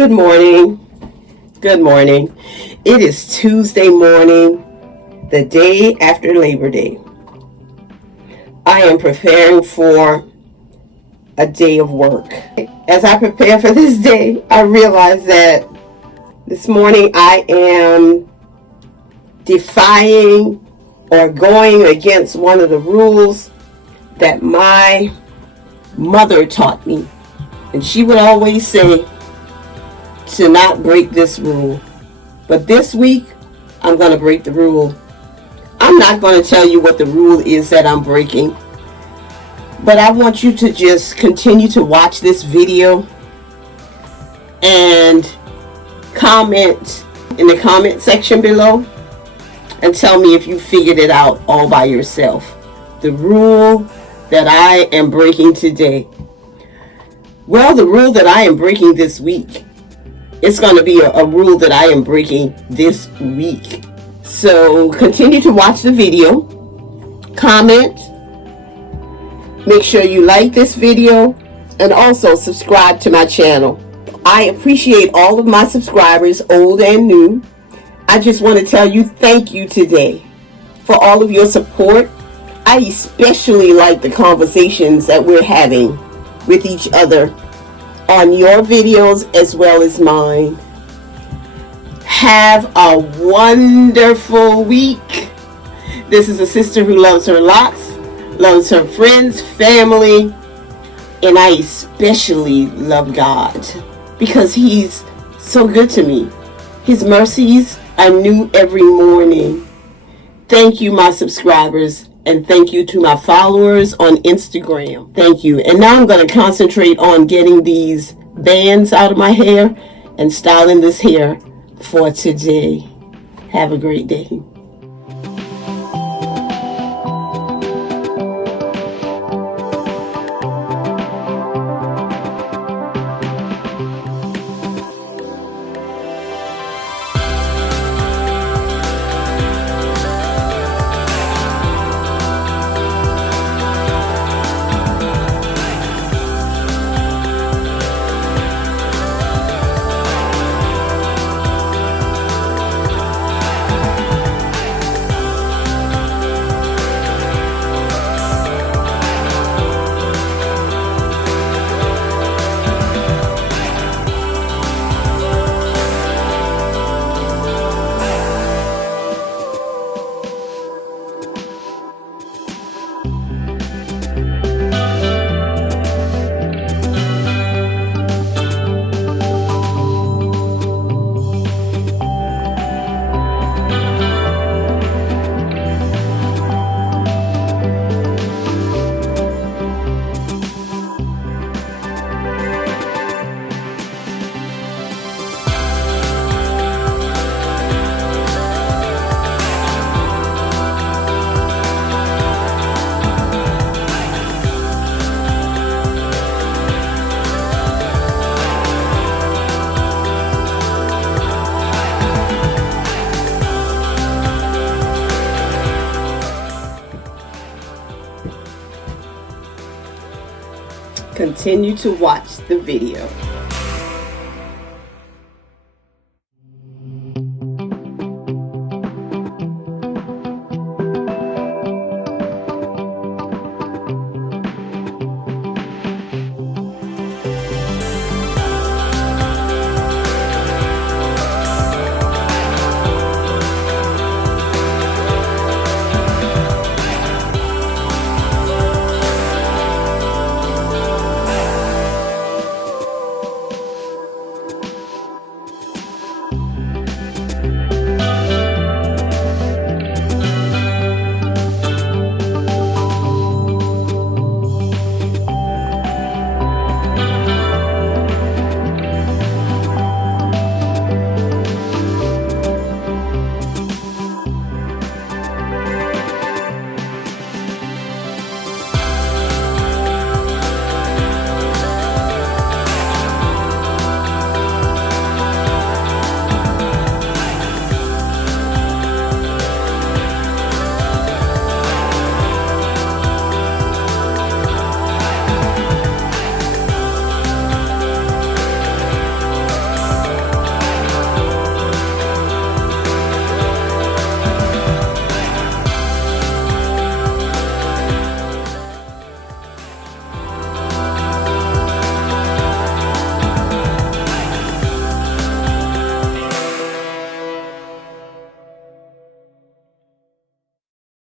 Good morning. Good morning. It is Tuesday morning, the day after Labor Day. I am preparing for a day of work. As I prepare for this day, I realize that this morning I am defying or going against one of the rules that my mother taught me. And she would always say to not break this rule. But this week, I'm going to break the rule. I'm not going to tell you what the rule is that I'm breaking. But I want you to just continue to watch this video and comment in the comment section below and tell me if you figured it out all by yourself. The rule that I am breaking today. Well, the rule that I am breaking this week, it's going to be a rule that I am breaking this week. So continue to watch the video, comment, make sure you like this video, and also subscribe to my channel. I appreciate all of my subscribers, old and new. I just want to tell you thank you today for all of your support. I especially like the conversations that we're having with each other on your videos as well as mine. Have a wonderful week. This is a sister who loves her locks, loves her friends, family, and I especially love God because He's so good to me. His mercies are new every morning. Thank you, my subscribers. And thank you to my followers on Instagram. Thank you. And now I'm going to concentrate on getting these bands out of my hair and styling this hair for today. Have a great day. Continue to watch the video.